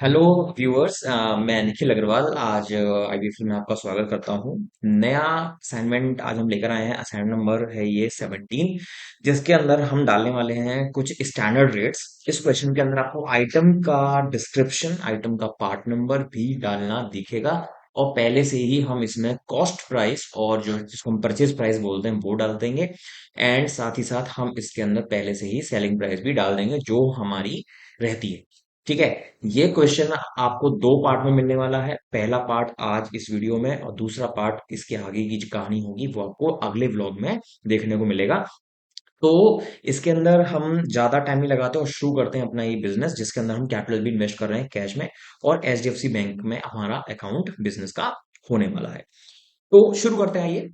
Hello viewers. मैं निखिल अग्रवाल आज आईबीएफएल में आपका स्वागत करता हूँ। नया असाइनमेंट आज हम लेकर आए हैं। असाइनमेंट नंबर है ये 17, जिसके अंदर हम डालने वाले हैं कुछ स्टैंडर्ड रेट्स। इस क्वेश्चन के अंदर आपको आइटम का डिस्क्रिप्शन, आइटम का पार्ट नंबर भी डालना दिखेगा और पहले से ही हम इसमें कॉस्ट प्राइस और जो जिसको हम परचेज प्राइस बोलते हैं वो डाल देंगे। एंड साथ ही साथ हम इसके अंदर पहले से ही सेलिंग प्राइस भी डाल देंगे जो हमारी रहती है। ठीक है। ये क्वेश्चन आपको दो पार्ट में मिलने वाला है। पहला पार्ट आज इस वीडियो में और दूसरा पार्ट इसके आगे की जो कहानी होगी वो आपको अगले व्लॉग में देखने को मिलेगा। तो इसके अंदर हम ज्यादा टाइम नहीं लगाते और शुरू करते हैं अपना ये बिजनेस, जिसके अंदर हम कैपिटल भी इन्वेस्ट कर रहे हैं कैश में, और एचडीएफसी बैंक में हमारा अकाउंट बिजनेस का होने वाला है। तो शुरू करते हैं आइए।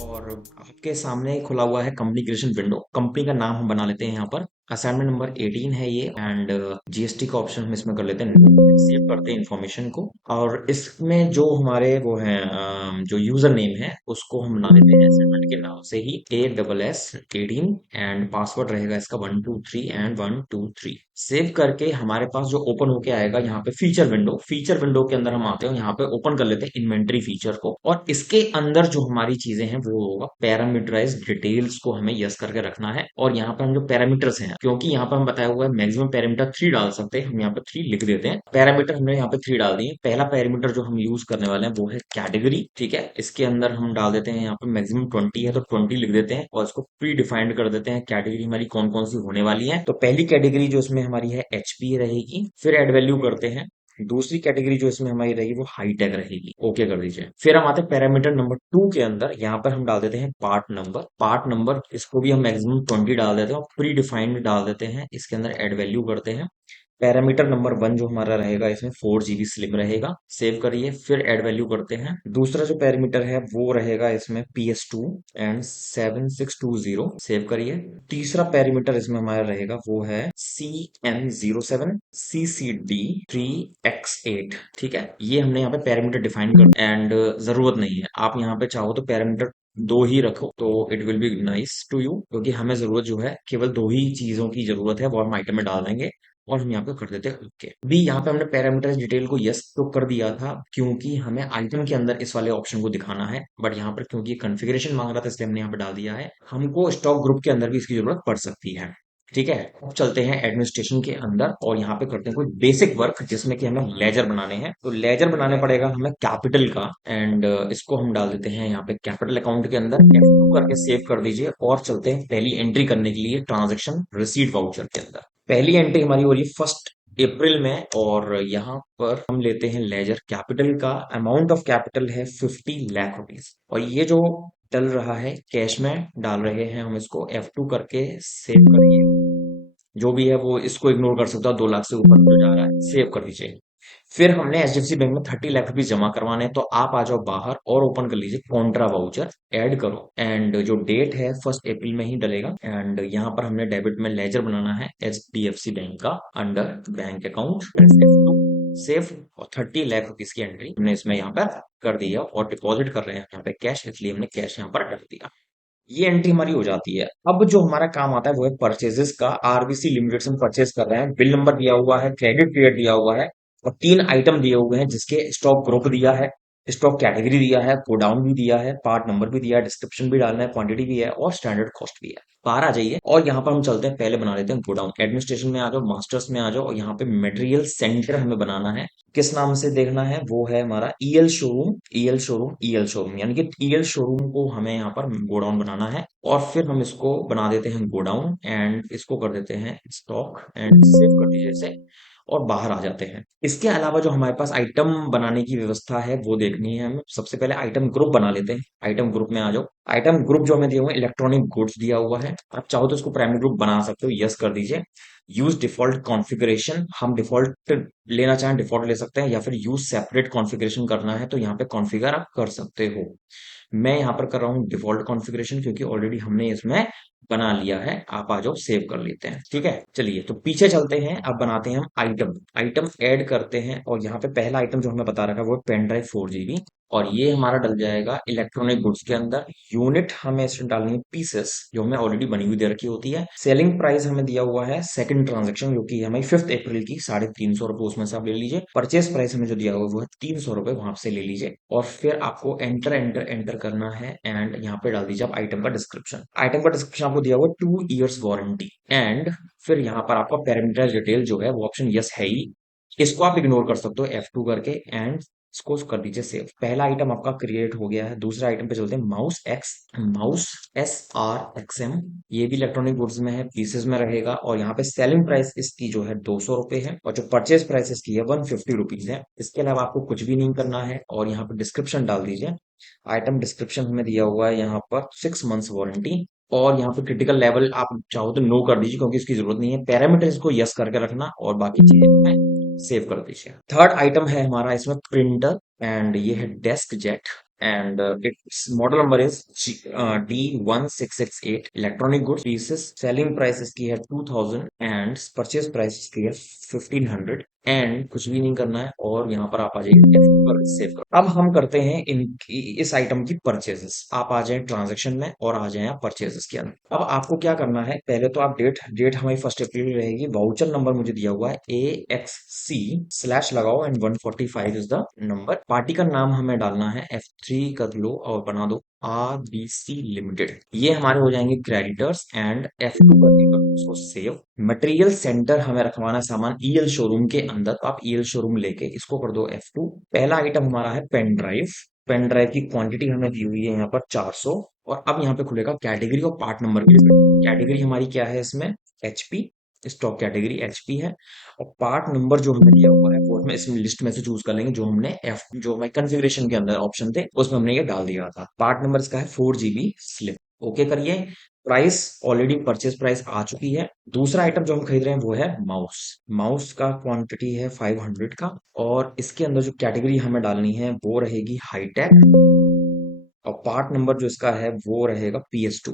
और आपके सामने खुला हुआ है कंपनी क्रिएशन विंडो। कंपनी का नाम हम बना लेते हैं यहाँ पर। असाइनमेंट नंबर 18 है ये। एंड जीएसटी का ऑप्शन हम इसमें कर लेते हैं। सेव करते हैं इन्फॉर्मेशन को। और इसमें जो हमारे वो हैं जो यूजर नेम है उसको हम बना लेते हैं असाइनमेंट के नाम से ही, ASS18। एंड पासवर्ड रहेगा इसका 123 एंड 123। सेव करके हमारे पास जो ओपन होके आएगा यहाँ pay feature window. Feature window के अंदर हम आते हैं, यहाँ पे ओपन कर लेते हैं इन्वेंटरी फीचर को, और इसके अंदर जो हमारी चीजें हैं वो होगा पैरामीटराइज डिटेल्स को हमें यस करके रखना है। और यहाँ पर हम जो पैरामीटर्स हैं, क्योंकि यहाँ पर हम बताया हुआ है मैक्सिमम पैरामीटर 3 डाल सकते हैं, हम यहाँ पे 3 लिख देते हैं। पैरामीटर हमने यहाँ पे 3 डाल दिए। पहला पैरामीटर जो हम यूज करने वाले हैं वो है कैटेगरी। ठीक है, इसके अंदर हम डाल देते हैं, यहाँ पे मैक्सिमम 20 है तो 20 लिख देते हैं और इसको प्री डिफाइंड कर देते हैं। कैटेगरी हमारी कौन कौन सी होने वाली है, तो पहली कैटेगरी जो इसमें हमारी है एचपी रहेगी। फिर एड वैल्यू करते हैं। दूसरी कैटेगरी जो इसमें हमारी रहेगी वो हाईटेक रहेगी। ओके कर दीजिए। फिर हम आते हैं पैरामीटर नंबर 2 के अंदर। यहाँ पर हम डाल देते हैं पार्ट नंबर। पार्ट नंबर इसको भी हम मैक्सिमम 20 डाल देते हैं और प्री डिफाइंड डाल देते हैं। इसके अंदर एड वैल्यू करते हैं। पैरामीटर नंबर 1 जो हमारा रहेगा इसमें 4 GB स्लिम रहेगा। सेव करिए। फिर एड वैल्यू करते हैं। दूसरा जो पैरामीटर है वो रहेगा इसमें PS2 एंड 7620। सेव करिए। तीसरा पैरामीटर इसमें हमारा रहेगा वो है CN07 CCD3X8। ठीक है, ये हमने यहाँ पे पैरामीटर डिफाइन कर एंड जरूरत नहीं है। आप यहाँ पे चाहो तो पैरामीटर दो ही रखो तो it will be nice to you, क्योंकि हमें जरूरत जो है केवल दो ही चीजों की जरूरत है, वो हम आइटम में डाल देंगे। और हम यहाँ पे कर देते हैं ओके। भी यहाँ पे हमने पैरामीटर डिटेल को यस तो कर दिया था, क्योंकि हमें आइटम के अंदर इस वाले ऑप्शन को दिखाना है। बट यहाँ पर क्योंकि ये कॉन्फ़िगरेशन मांग रहा था इसलिए हमने यहाँ पे डाल दिया है। हमको स्टॉक ग्रुप के अंदर भी इसकी जरूरत पड़ सकती है। ठीक है, अब चलते हैं एडमिनिस्ट्रेशन के अंदर और यहाँ पे करते हैं कोई बेसिक वर्क, जिसमें कि हमें लेजर बनाने हैं। तो लेजर बनाने पड़ेगा हमें कैपिटल का। एंड इसको हम डाल देते हैं यहाँ पे कैपिटल अकाउंट के अंदर। F2 करके सेव कर दीजिए और चलते हैं पहली एंट्री करने के लिए ट्रांजेक्शन रिसीट वाउचर के अंदर। पहली एंट्री हमारी हो रही है 1 अप्रैल में, और यहाँ पर हम लेते हैं लेजर कैपिटल का। अमाउंट ऑफ कैपिटल है 50 लाख रुपीज, और ये जो चल रहा है कैश में डाल रहे हैं हम इसको। F2 करके सेव करिए। जो भी है वो इसको इग्नोर कर सकता है, 2 लाख से ऊपर जो जा रहा है सेव कर दीजिए। फिर हमने एचडीएफसी बैंक में 30 लाख रुपीज जमा करवाने हैं, तो आप आ जाओ बाहर और ओपन कर लीजिए कॉन्ट्रा वाउचर, ऐड करो। एंड जो डेट है 1 अप्रैल में ही डलेगा। एंड यहाँ पर हमने डेबिट में लेजर बनाना है एचडीएफसी बैंक का अंडर बैंक अकाउंट। सेव। और 30 लाख रुपीज की एंट्री हमने इसमें यहाँ पर कर दी है और डिपॉजिट कर रहे हैं यहाँ पे कैश, इसलिए हमने कैश यहाँ पर डाल दिया। ये एंट्री हमारी हो जाती है। अब जो हमारा काम आता है वो है परचेजेस का। आरबीसी लिमिटेड से हम परचेज कर रहे हैं। बिल नंबर दिया हुआ है, क्रेडिट पीरियड दिया हुआ है, और 3 आइटम दिए हुए हैं जिसके स्टॉक ग्रुप दिया है, स्टॉक कैटेगरी दिया है, गोडाउन भी दिया है, पार्ट नंबर भी दिया है, डिस्क्रिप्शन भी डालना है, क्वांटिटी भी है और स्टैंडर्ड कॉस्ट भी है। बाहर आ जाइए और यहाँ पर हम चलते हैं, पहले बना लेते हैं गोडाउन। एडमिनिस्ट्रेशन में आ जाओ, मास्टर्स में आ जाओ, और यहाँ पे मटेरियल सेंटर हमें बनाना है। किस नाम से देखना है, वो है हमारा EL showroom. EL showroom, EL showroom, यानी कि ईएल शोरूम को हमें यहाँ पर गोडाउन बनाना है। और फिर हम इसको बना देते हैं गोडाउन एंड इसको कर देते हैं स्टॉक एंड सेव कर दीजिए इसे, और बाहर आ जाते हैं। इसके अलावा जो हमारे पास आइटम बनाने की व्यवस्था है वो देखनी है हमें। सबसे पहले आइटम ग्रुप बना लेते हैं। आइटम ग्रुप में आ जाओ। आइटम ग्रुप जो हमें दिया हुआ है इलेक्ट्रॉनिक गुड्स दिया हुआ है। आप चाहो तो इसको प्राइमरी ग्रुप बना सकते हो, यस कर दीजिए। यूज डिफॉल्ट कॉन्फ़िगरेशन, हम डिफॉल्ट लेना चाहें डिफॉल्ट ले सकते हैं, या फिर यूज सेपरेट कॉन्फ़िगरेशन करना है तो यहाँ पे कॉन्फ़िगर आप कर सकते हो। मैं यहाँ पर कर रहा हूँ डिफॉल्ट कॉन्फ़िगरेशन, क्योंकि ऑलरेडी हमने इसमें बना लिया है। आप आ जाओ, सेव कर लेते हैं। ठीक है, चलिए तो पीछे चलते हैं। अब बनाते हैं हम आइटम। आइटम ऐड करते हैं, और यहाँ पे पहला आइटम जो हमें बता रखा है वो पेन ड्राइव 4 GB। और ये हमारा डल जाएगा इलेक्ट्रॉनिक गुड्स के अंदर। यूनिट हमें इसमें डालनी है पीसेस, जो हमें ऑलरेडी बनी हुई दे रखी होती है। सेलिंग प्राइस हमें दिया हुआ है सेकंड ट्रांजेक्शन, जो कि हमारी 5 अप्रैल की 350 रुपए, उसमें से आप ले लीजिए। परचेस प्राइस हमें जो दिया हुआ है वो है 300 रुपए, वहां से ले लीजिए। और फिर आपको एंटर एंटर एंटर करना है एंड यहाँ पे डाल दीजिए आप आइटम का डिस्क्रिप्शन। आइटम का डिस्क्रिप्शन आपको दिया हुआ 2 years वारंटी। एंड फिर यहाँ पर आपका पैरामीटर डिटेल जो है वो ऑप्शन यस है ही, इसको आप इग्नोर कर सकते हो F2 करके, एंड इसको कर दीजिए सेव। पहला आइटम आपका क्रिएट हो गया है। दूसरा आइटम पे चलते हैं, माउस SRXM। ये भी इलेक्ट्रॉनिक गुड्स में है, पीसेस में रहेगा। और यहाँ पे सेलिंग प्राइस इसकी जो है 200 रुपए है, और जो परचेज प्राइस इसकी है 150 रुपीज है। इसके अलावा आपको कुछ भी नहीं करना है। और यहाँ पे डिस्क्रिप्शन डाल दीजिए। आइटम डिस्क्रिप्शन हमें दिया हुआ है यहाँ पर 6 months वारंटी। और यहाँ पे क्रिटिकल लेवल आप चाहो तो नो कर दीजिए, क्योंकि इसकी जरूरत नहीं है। पैरामीटर्स को यस करके रखना और बाकी चीजें हमें सेव कर दीजिए। थर्ड आइटम है हमारा इसमें प्रिंटर, एंड ये है desk jet, and it's model number is D1668। Electronic goods pieces, selling price इसकी है 2000 एंड परचेज प्राइस इसकी है 1500। एंड कुछ भी नहीं करना है, और यहाँ पर आप आ जाइए सेव करो। अब हम करते हैं इस आइटम की परचेजेस। आप आ जाए ट्रांजेक्शन में और आ जाए परचेजेस के अंदर। अब आपको क्या करना है, पहले तो आप डेट हमारी 1 अप्रैल रहेगी। वाउचर नंबर मुझे दिया हुआ है AXC स्लैश लगाओ and 145 is the number. Party का नाम हमें डालना है F3 कर लो और बना दो RBC लिमिटेड। ये हमारे हो जाएंगे क्रेडिटर्स, एंड F2 कर दी, उसको सेव। मटेरियल सेंटर हमें रखवाना है सामान EL शोरूम के अंदर, तो आप EL शोरूम लेके इसको कर दो F2। पहला आइटम हमारा है पेन ड्राइव। पेन ड्राइव की क्वांटिटी हमें दी हुई है यहाँ पर 400। और अब यहाँ पे खुलेगा कैटेगरी और पार्ट नंबर की लिमिट। कैटेगरी हमारी क्या है इसमें, HP, स्टॉक कैटेगरी HP है। और पार्ट नंबर जो हमें दिया हुआ है वो हमें इस लिस्ट में से चूज कर लेंगे, जो हमने जो हमारे कॉन्फ़िगरेशन के अंदर ऑप्शन थे उसमें हमने ये डाल दिया था। पार्ट नंबर इसका है 4 GB स्लिप। ओके करिए। प्राइस ऑलरेडी परचेज प्राइस आ चुकी है। दूसरा आइटम जो हम खरीद रहे हैं वो है माउस। माउस का क्वांटिटी है 500 का, और इसके अंदर जो कैटेगरी हमें डालनी है वो रहेगी हाईटेक, और पार्ट नंबर जो इसका है वो रहेगा PS2।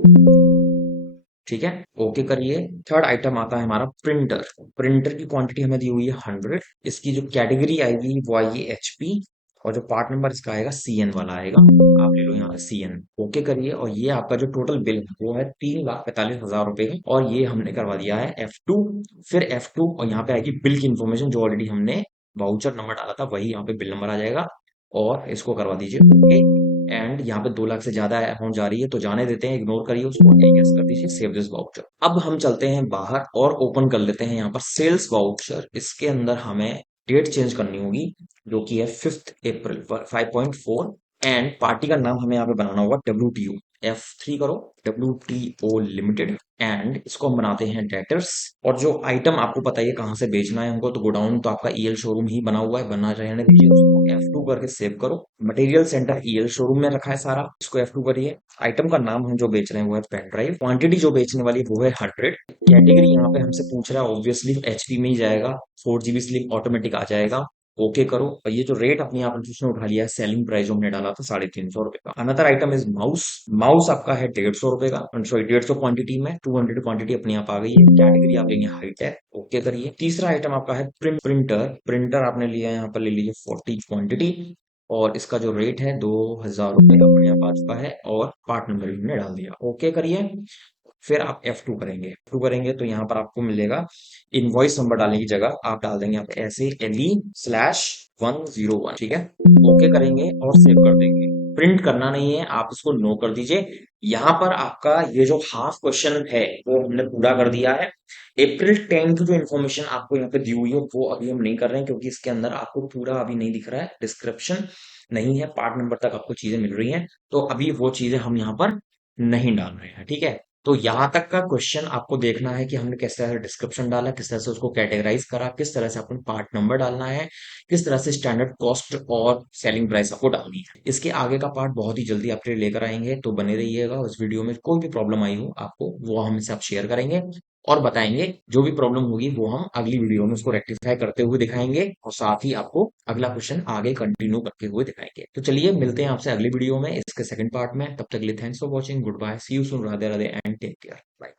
ठीक है, ओके करिए। थर्ड आइटम आता है हमारा प्रिंटर। प्रिंटर की क्वांटिटी हमें दी हुई है 100। इसकी जो कैटेगरी आएगी वो आएगी HP, और जो पार्ट नंबर इसका आएगा CN वाला आएगा। आप ले लो यहाँ पे CN। ओके करिए। और ये आपका जो टोटल बिल है वो है 3,45,000 रुपए का, और ये हमने करवा दिया है F2। फिर F2 और यहाँ पे आएगी बिल की इन्फॉर्मेशन, जो ऑलरेडी हमने वाउचर नंबर डाला था वही यहाँ पे बिल नंबर आ जाएगा, और इसको करवा दीजिए ओके। एंड यहाँ पे 2 लाख से ज्यादा अमाउंट जा रही है तो जाने देते हैं, इग्नोर करिए उसको, यस कर दीजिए, सेव दिस वाउचर। अब हम चलते हैं बाहर और ओपन कर लेते हैं यहाँ पर सेल्स वाउचर। इसके अंदर हमें डेट चेंज करनी होगी, जो कि है 5 अप्रैल 5.4। एंड पार्टी का नाम हमें यहाँ पे बनाना होगा WTO। F3 करो, WTO लिमिटेड, एंड इसको हम बनाते हैं डेटर्स। और जो आइटम आपको पता है कहाँ से बेचना है हमको, तो गोडाउन तो आपका EL शोरूम ही बना हुआ है, बना रहने दीजिए उसको। F2 करके सेव करो। मटेरियल सेंटर EL शोरूम में रखा है सारा, इसको F2 करिए। आइटम का नाम हम जो बेच रहे हैं वो है पेन ड्राइव। क्वांटिटी जो बेचने वाली है वो है 100। कैटेगरी यहाँ पे हमसे पूछ रहा है, ऑब्वियसली HP में ही जाएगा। 4 GB स्लिप ऑटोमेटिक आ जाएगा। ओके करो। और ये जो रेट अपनी आप उसने उठा लिया है, सेलिंग प्राइस जो हमने डाला था 350 रुपए का। Another item is mouse. Mouse आपका है 150 रुपए का, सॉरी 150 क्वांटिटी में, 200 क्वांटिटी अपनी आप आ गई है। कैटेगरी आप लेंगे हाईटेक। ओके करिए। तीसरा आइटम आपका है प्रिंटर। प्रिंटर आपने लिया है, यहाँ पर ले लीजिए 40 क्वांटिटी, और इसका जो रेट है 2,000 रुपए अपने यहाँ आ चुका है, और पार्ट नंबर भी हमने डाल दिया। ओके करिए। फिर आप F2 करेंगे। F2 करेंगे तो यहाँ पर आपको मिलेगा इनवॉइस नंबर डालने की जगह आप डाल देंगे यहाँ पे ऐसे LE/101। ठीक है, ओके करेंगे और सेव कर देंगे। प्रिंट करना नहीं है, आप इसको नो कर दीजिए। यहाँ पर आपका ये जो हाफ क्वेश्चन है वो हमने पूरा कर दिया है। April 10 जो इन्फॉर्मेशन आपको यहाँ पे दी हुई है वो अभी हम नहीं कर रहे हैं, क्योंकि इसके अंदर आपको पूरा अभी नहीं दिख रहा है, डिस्क्रिप्शन नहीं है, पार्ट नंबर तक आपको चीजें मिल रही हैं, तो अभी वो चीजें हम यहाँ पर नहीं डाल रहे हैं। ठीक है, तो यहां तक का क्वेश्चन आपको देखना है कि हमने किस तरह से डिस्क्रिप्शन डाला, किस तरह से उसको कैटेगराइज करा, किस तरह से अपन पार्ट नंबर डालना है, किस तरह से स्टैंडर्ड कॉस्ट और सेलिंग प्राइस आपको डालनी है। इसके आगे का पार्ट बहुत ही जल्दी आपके लिए लेकर आएंगे, तो बने रहिएगा। उस वीडियो में कोई भी प्रॉब्लम आई हो आपको, वो हमसे आप शेयर करेंगे और बताएंगे। जो भी प्रॉब्लम होगी वो हम अगली वीडियो में उसको रेक्टिफाई करते हुए दिखाएंगे, और साथ ही आपको अगला क्वेश्चन आगे कंटिन्यू करते हुए दिखाएंगे। तो चलिए मिलते हैं आपसे अगली वीडियो में, इसके सेकंड पार्ट में। तब तक के लिए thanks for watching, goodbye, see you soon, Radhe Radhe and take care, bye.